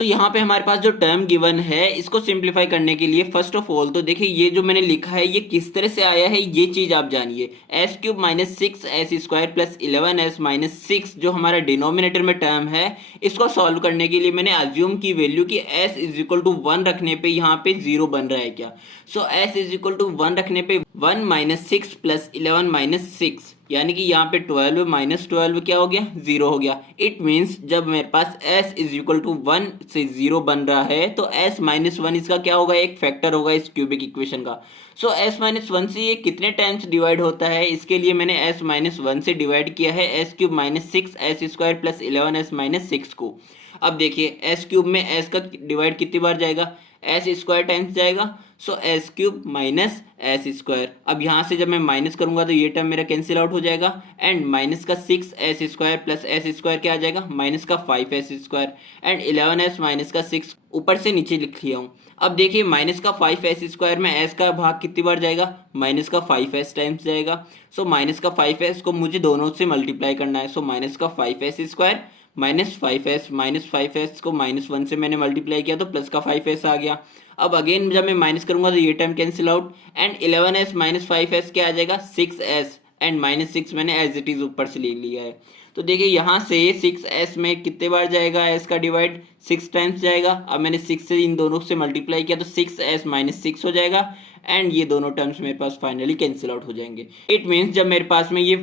तो यहाँ पे हमारे पास जो टर्म गिवन है इसको सिंप्लीफाई करने के लिए फर्स्ट ऑफ ऑल तो देखिए ये जो मैंने लिखा है ये किस तरह से आया है ये चीज आप जानिए। S cube minus six S square plus 11s-6 जो हमारा डिनोमिनेटर में टर्म है इसको सॉल्व करने के लिए मैंने अज्यूम की वैल्यू कि s इज इक्वल टू 1 रखने पे यहाँ पे 0 बन रहा है क्या। सो s इज इक्वल टू 1 रखने पे 1 माइनस सिक्स प्लस 11-6 यानी कि यहाँ पे 12 माइनस 12 क्या हो गया 0 हो गया। इट मीन्स जब मेरे पास s इज इक्वल टू 1 से 0 बन रहा है तो s माइनस 1 इसका क्या होगा एक फैक्टर होगा इस क्यूबिक इक्वेशन का। सो s माइनस 1 से ये कितने टाइम्स डिवाइड होता है इसके लिए मैंने s माइनस 1 से डिवाइड किया है s cube minus six S square plus 11s-6 को। अब देखिए s क्यूब में s का डिवाइड कितनी बार जाएगा एस स्क्वायर टाइम्स जाएगा। So S cube minus S square. अब यहाँ से जब मैं माइनस करूंगा तो ये टर्म मेरा कैंसिल आउट हो जाएगा एंड माइनस का 6s square plus S square क्या आ जाएगा माइनस का 5s square and 11s minus का 6 ऊपर से नीचे लिख लिया हूँ। अब देखिए माइनस का 5s स्क्वायर में s का भाग कितनी बार जाएगा माइनस का 5s टाइम्स जाएगा। सो माइनस का 5s को मुझे दोनों से मल्टीप्लाई करना है। सो माइनस का 5s स्क्वायर माइनस 5s को माइनस 1 से मैंने मल्टीप्लाई किया तो प्लस का 5s आ गया। अब अगेन जब मैं माइनस करूंगा तो ये term cancel out and 11s minus 5s क्या आ जाएगा 6s एंड माइनस 6 मैंने एज इट इज ऊपर से ले लिया है। तो देखिए यहाँ से 6s में कितने बार जाएगा s का डिवाइड 6 टाइम्स जाएगा। अब मैंने 6 से इन दोनों से मल्टीप्लाई किया तो 6s माइनस 6 हो जाएगा एंड ये दोनों टर्म्स मेरे पास फाइनली कैंसिल आउट हो जाएंगे। इट मीन्स जब मेरे पास में ये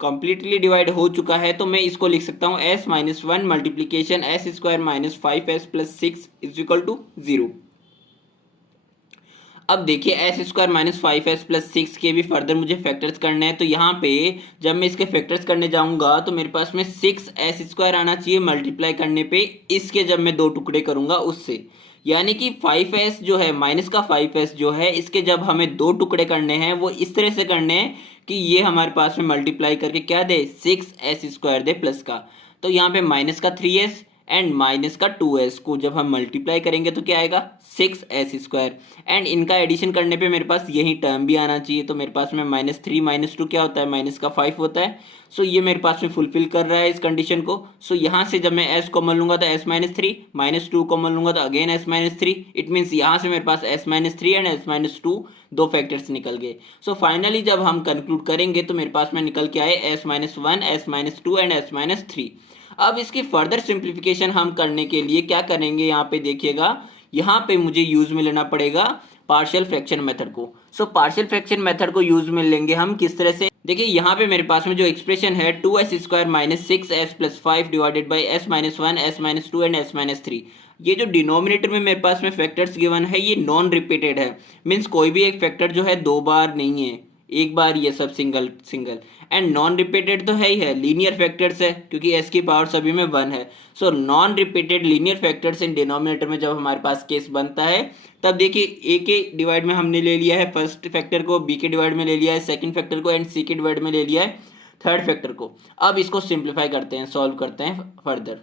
कंप्लीटली डिवाइड हो चुका है तो मैं इसको लिख सकता हूँ s minus 1 multiplication S square minus 5s plus 6 is equal to 0। अब देखिए S square minus 5s plus 6 के भी फर्दर मुझे फैक्टर्स करने हैं। तो यहाँ पे जब मैं इसके फैक्टर्स करने जाऊंगा तो मेरे पास में 6s स्क्वायर आना चाहिए मल्टीप्लाई करने पे इसके जब मैं दो टुकड़े करूंगा उससे। यानी कि 5s जो है माइनस का 5s जो है इसके जब हमें दो टुकड़े करने हैं वो इस तरह से करने हैं कि ये हमारे पास में मल्टीप्लाई करके क्या दे 6s स्क्वायर दे प्लस का। तो यहाँ पे माइनस का 3s एंड माइनस का 2s को जब हम मल्टीप्लाई करेंगे तो क्या आएगा 6s स्क्वायर एंड इनका एडिशन करने पे मेरे पास यही टर्म भी आना चाहिए। तो मेरे पास में माइनस 3 माइनस 2 क्या होता है माइनस का 5 होता है। सो ये मेरे पास में फुलफिल कर रहा है इस कंडीशन को। सो यहाँ से जब मैं s कॉमन लूंगा तो s माइनस 3 माइनस 2 कॉमन लूंगा तो again s minus 3। It means यहाँ से मेरे पास s minus 3 and s minus 2 दो फैक्टर्स निकल गए। सो फाइनली जब हम कंक्लूड करेंगे तो मेरे पास में निकल के आए s minus 1 s minus 2 and s minus 3। अब इसकी फर्दर सिंप्लीफिकेशन हम करने के लिए क्या करेंगे यहाँ पे देखिएगा यहाँ पे मुझे यूज में लेना पड़ेगा पार्शियल फ्रैक्शन मेथड को। सो पार्शियल फ्रैक्शन मेथड को यूज में लेंगे हम किस तरह से देखिए यहाँ पे मेरे पास में जो एक्सप्रेशन है 2s square minus 6s plus 5 divided by s minus 1 s minus 2 and s minus 3। ये जो डिनोमिनेटर में मेरे पास में फैक्टर्स गिवन है ये नॉन रिपीटेड है। मीन्स कोई भी एक फैक्टर जो है दो बार नहीं है एक बार ये सब single single and non repeated तो है ही है लीनियर फैक्टर्स है क्योंकि s की पावर सभी में 1 है। So non repeated linear factors in denominator में जब हमारे पास केस बनता है तब देखिए a के डिवाइड में हमने ले लिया है फर्स्ट फैक्टर को b के डिवाइड में ले लिया है सेकंड फैक्टर को एंड c के डिवाइड में ले लिया है थर्ड फैक्टर को। अब इसको सिंप्लीफाई करते हैं सॉल्व करते हैं फर्दर।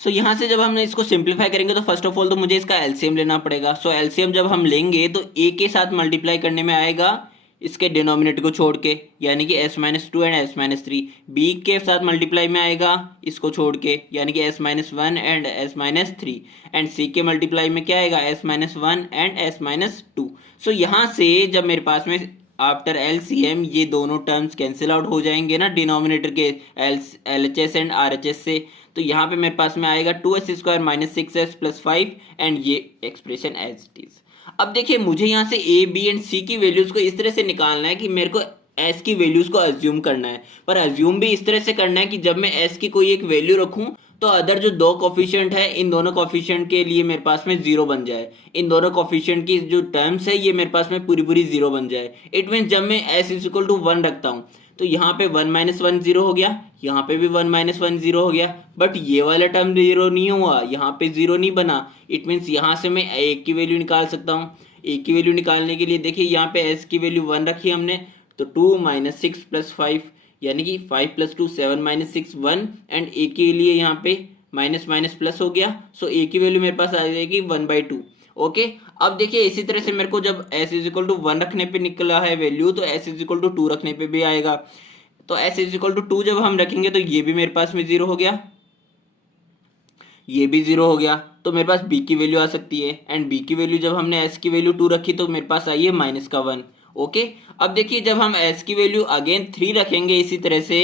सो यहाँ से जब हम इसको सिंप्लीफाई करेंगे तो फर्स्ट ऑफ ऑल तो मुझे इसका एलसीएम लेना पड़ेगा। सो एलसीएम जब हम लेंगे तो a के साथ मल्टीप्लाई करने में आएगा इसके डिनोमिनेटर को छोड़ के यानी कि s minus 2 and s minus 3। b के साथ मल्टीप्लाई में आएगा इसको छोड़ के यानी कि s minus 1 and s minus 3 and c के मल्टीप्लाई में क्या आएगा s minus 1 and s minus 2। सो यहाँ से जब मेरे पास में आफ्टर एलसीएम ये दोनों टर्म्स कैंसिल आउट हो जाएंगे ना डिनोमिनेटर के LHS एंड RHS से। तो यहाँ पे मेरे पास में आएगा 2s square minus 6s plus 5 and ये एक्सप्रेशन एज इट इज। अब देखिए मुझे यहाँ से a b एंड c की वैल्यूज को इस तरह से निकालना है कि मेरे को s की वैल्यूज को अज्यूम करना है पर अज्यूम भी इस तरह से करना है कि जब मैं s की कोई एक वैल्यू रखूं तो अदर जो दो कोफिशिएंट है इन दोनों कोफिशिएंट के लिए मेरे पास में 0 बन जाए। इन दोनों कोफिशिएंट की जो टर्म्स है ये मेरे पास में पूरी पूरी 0 बन जाए। इट मीन्स जब मैं s इज इक्वल टू 1 रखता हूँ तो यहाँ पे 1 माइनस 1 0 हो गया यहाँ पे भी 1 माइनस 1 0 हो गया बट ये वाला टर्म 0 नहीं हुआ यहाँ पे 0 नहीं बना। इट मीन्स यहाँ से मैं a की वैल्यू निकाल सकता हूँ। a की वैल्यू निकालने के लिए देखिए यहाँ पे s की वैल्यू 1 रखी हमने तो 2 माइनस 6 प्लस 5 यानी कि 5 प्लस 2 7 माइनस 6 1 एंड a के लिए यहाँ पे माइनस माइनस प्लस हो गया। सो a की वैल्यू मेरे पास आ जाएगी 1/2। ओके अब देखिए इसी तरह से मेरे को जब s इज इक्वल टू 1 रखने पे निकला है वैल्यू तो s इज इक्वल टू 2 रखने पे भी आएगा। तो s इज इक्वल टू 2 जब हम रखेंगे तो ये भी मेरे पास में 0 हो गया ये भी 0 हो गया, तो मेरे पास b की वैल्यू आ सकती है। एंड b की वैल्यू जब हमने s की वैल्यू 2 रखी तो मेरे पास आई है -1। ओके, अब देखिए जब हम s की वैल्यू अगेन 3 रखेंगे इसी तरह से,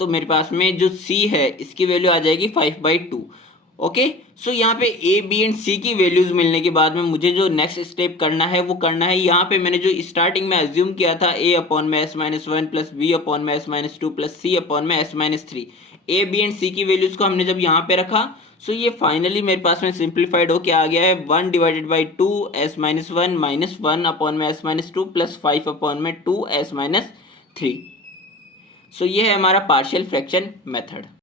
तो मेरे पास में जो c है इसकी वैल्यू आ जाएगी 5/2। ओके, सो यहाँ पे a b एंड c की वैल्यूज मिलने के बाद में मुझे जो नेक्स्ट स्टेप करना है वो करना है, यहाँ पे मैंने जो स्टार्टिंग में अज्यूम किया था a अपॉन में s-1 प्लस b अपॉन में s-2 प्लस c अपॉन में s-3, a b and c की वैल्यूज को हमने जब यहाँ पे रखा, सो ये फाइनली मेरे पास में सिंप्लीफाइड होके आ गया है 1/2 s-1 माइनस 1 अपॉन में s-2 प्लस 5 अपॉन में 2 s-3। सो ये है हमारा पार्शियल फ्रैक्शन मेथड।